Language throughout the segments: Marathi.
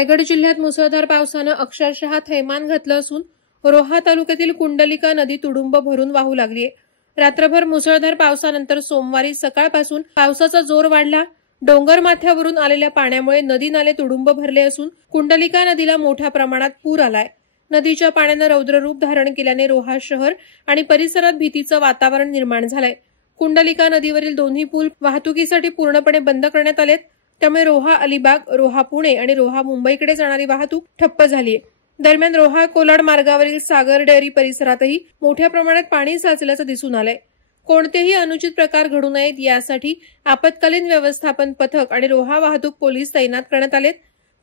रायगड जिल्ह्यात मुसळधार पावसानं अक्षरशः थैमान घातलं असून रोहा तालुक्यातील कुंडलिका नदी तुडुंब भरून वाहू लागली आहे। रात्रभर मुसळधार पावसानंतर सोमवारी सकाळपासून पावसाचा जोर वाढला। डोंगर माथ्यावरून आलेल्या पाण्यामुळे नदी नाले तुडुंब भरले असून कुंडलिका नदीला मोठ्या प्रमाणात पूर आलाय। नदीच्या पाण्यानं रौद्र रूप धारण केल्याने रोहा शहर आणि परिसरात भीतीचं वातावरण निर्माण झालंय। कुंडलिका नदीवरील दोन्ही पूल वाहतुकीसाठी पूर्णपणे बंद करण्यात आलेत। त्यामुळे रोहा अलिबाग, रोहा पुणे आणि रोहा मुंबईकडे जाणारी वाहतूक ठप्प झाली आहे। दरम्यान रोहा कोलाड मार्गावरील सागर डेअरी परिसरातही मोठ्या प्रमाणात पाणी साचल्याचं दिसून आलंय। कोणतेही अनुचित प्रकार घडू नयेत यासाठी आपत्कालीन व्यवस्थापन पथक आणि रोहा वाहतूक पोलीस तैनात करण्यात आलेत।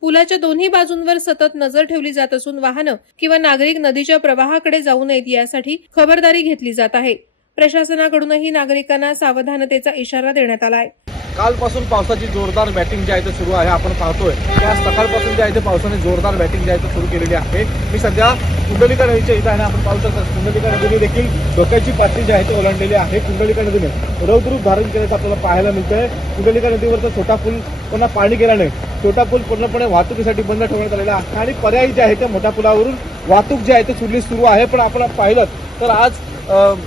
पुलाच्या दोन्ही बाजूंवर सतत नजर ठेवली जात असून वाहनं किंवा नागरिक नदीच्या प्रवाहाकडे जाऊ नयेत यासाठी खबरदारी घेतली जात आहे। प्रशासनाकडूनही नागरिकांना सावधानतेचा इशारा देण्यात आला आहे। कालपासून पावसाची जोरदार बॅटिंग जी आहे ते सुरू आहे। आपण पाहतोय त्या सकाळपासून जे आहे ते पावसाने जोरदार बॅटिंग जी आहे ते सुरू केलेली आहे। मी सध्या कुंडलिका नदीच्या इथं आहे। आपण पाहू शकता कुंडलिका नदीने देखील धोक्याची पातळी जी आहे ती ओलांडलेली आहे। कुंडलिका नदीने रौद्रूप धारण केल्याचं आपल्याला पाहायला मिळतंय। कुंडलिका नदीवरचा छोटा पूल पुन्हा पाणी गेल्याने छोटा पूल पूर्णपणे वाहतुकीसाठी बंद ठेवण्यात आलेला आहे आणि पर्यायी जे आहे ते मोठ्या पुलावरून वाहतूक जी आहे ते सुरू आहे। पण आपण पाहिलं तर आज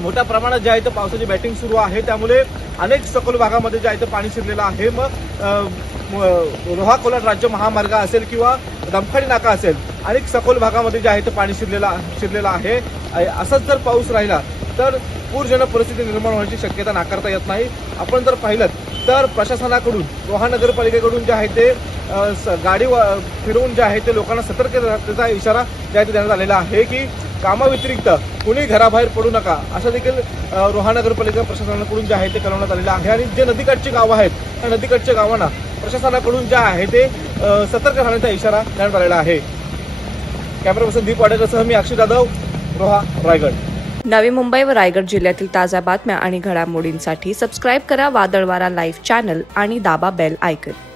मोठ्या प्रमाणात जे आहे ते पावसाची बॅटिंग सुरू आहे। त्यामुळे अनेक सखोल भागामध्ये जे आहे ते पाणी शिरलेलं आहे। मग रोहा कोलाड राज्य महामार्ग असेल किंवा दमखाडी नाका असेल, अनेक सखोल भागामध्ये जे आहे ते पाणी शिरलेलं आहे। असंच जर पाऊस राहिला तर पूरजन्य परिस्थिती निर्माण होण्याची शक्यता नाकारता येत नाही। आपण जर पाहिलं तर प्रशासनाकडून रोहा नगरपालिकेकडून जे आहे ते गाडी फिरवून जे आहे ते लोकांना सतर्कतेचा इशारा जे आहे ते देण्यात आलेला आहे की कामाव्यतिरिक्त कुणी घराबाहेर पडू नका, असं देखील रोहा नगरपालिका प्रशासनाकडून जे आहे ते कळवण्यात आलेलं आहे। आणि जे नदीकाठची गावं आहेत त्या नदीकाठच्या गावांना प्रशासनाकडून जे आहे ते सतर्क राहण्याचा इशारा देण्यात आलेला आहे। कॅमेरा पर्सन दीप वाडेकरसह मी अक्षय जाधव, रोहा, रायगड। नवी मुंबई व रायगड जिल्ह्यातील ताज्या बातम्या आणि घडामोडींसाठी सबस्क्राईब करा वादळवारा लाईव्ह चॅनल आणि दाबा बेल आयकॉन।